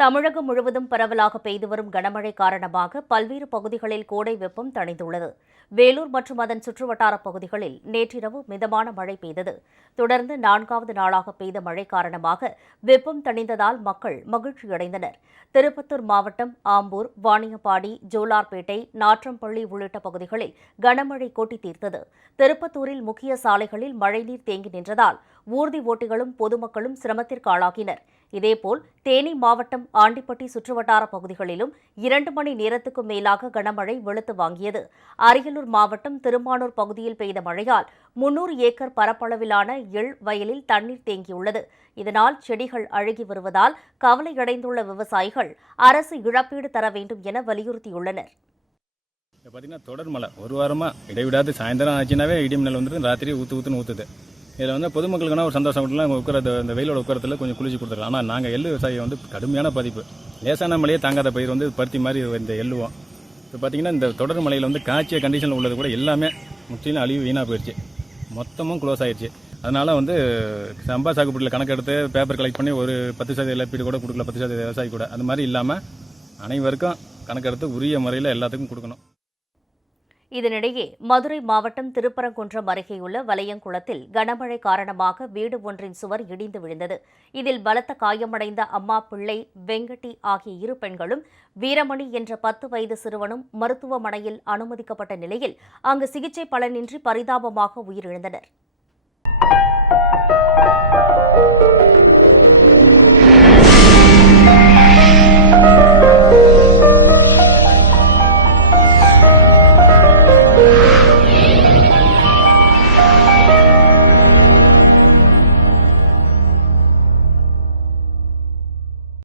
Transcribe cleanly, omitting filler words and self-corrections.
தமிழகம் முழுவதும் பரவலாக பெய்து வரும் கனமழை காரணமாக பல்வேறு பகுதிகளில் கோடை வெப்பம் தணிந்துள்ளது. வேலூர் மற்றும் அதன் சுற்றுவட்டாரப் பகுதிகளில் நேற்றிரவு மிதமான மழை பெய்தது. தொடர்ந்து 4வது நாளாக பெய்த மழை காரணமாக வெப்பம் தணிந்ததால் மக்கள் மகிழ்ச்சியடைந்தனர். திருப்பத்தூர் மாவட்டம் ஆம்பூர், வாணியம்பாடி, ஜோலார்பேட்டை, நாற்றம்பள்ளி உள்ளிட்ட பகுதிகளில் கனமழை கொட்டி தீர்த்தது. திருப்பத்தூரில் முக்கிய சாலைகளில் மழைநீர் தேங்கி நின்றதால் ஊர்தி ஓட்டிகளும் பொதுமக்களும் சிரமத்திற்கு ஆளாகினர். இதேபோல் தேனி மாவட்டம் ஆண்டிப்பட்டி சுற்றுவட்டார பகுதிகளிலும் 2 மணி நேரத்துக்கும் மேலாக கனமழை வெளுத்து வாங்கியது. அரியலூர் மாவட்டம் திருமானூர் பகுதியில் பெய்த மழையால் 300 ஏக்கர் பரப்பளவிலான எள் வயலில் தண்ணீர் தேங்கியுள்ளது. இதனால் செடிகள் அழுகி வருவதால் கவலையடைந்துள்ள விவசாயிகள் அரசு இழப்பீடு தர வேண்டும் என வலியுறுத்தியுள்ளனர். பார்த்தீங்கன்னா தொடர் மழை ஒரு வாரமாக இடைவிடாது சாயந்தரம் ஆச்சுனாவே இடிமின்னல் வந்துட்டு ராத்திரி ஊற்றுன்னு ஊற்றுது. இதில் வந்து பொதுமக்களுக்கான ஒரு சந்தோஷம் விட்டுலாம் உட்காரது இந்த வெயிலோட உட்காரத்தில் கொஞ்சம் குளிச்சு கொடுத்துருக்கலாம். ஆனால் நாங்கள் எள்ளு விவசாயம் வந்து கடுமையான பாதிப்பு. லேசான மழையே தாங்காத பயிர் வந்து பருத்தி மாதிரி இந்த எள்ளுவோம். இப்போ பார்த்தீங்கன்னா இந்த தொடர் மழையில் வந்து காய்ச்சிய கண்டிஷனில் உள்ளது கூட எல்லாமே முற்றிலும் அழிவு வீணாக போயிடுச்சு. மொத்தமும் க்ளோஸ் ஆயிடுச்சு. அதனால் வந்து சம்பா சாகுபடியில் கணக்கெடுத்து பேப்பர் கலெக்ட் பண்ணி ஒரு 10% இழப்பீடு கூட கொடுக்கல, 10% விவசாயி கூட. அது மாதிரி இல்லாமல் அனைவருக்கும் கணக்கெடுத்து உரிய முறையில் எல்லாத்துக்கும் கொடுக்கணும். இதனிடையே மதுரை மாவட்டம் திருப்பரங்குன்றம் அருகேயுள்ள வலையங்குளத்தில் கனமழை காரணமாக வீடு ஒன்றின் சுவர் இடிந்து விழுந்தது. இதில் பலத்த காயமடைந்த அம்மா பிள்ளை, வெங்கட்டி ஆகிய 2 பெண்களும் வீரமணி என்ற 10 வயது சிறுவனும் மருத்துவமனையில் அனுமதிக்கப்பட்ட நிலையில் அங்கு சிகிச்சை பலனின்றி பரிதாபமாக உயிரிழந்தனர்.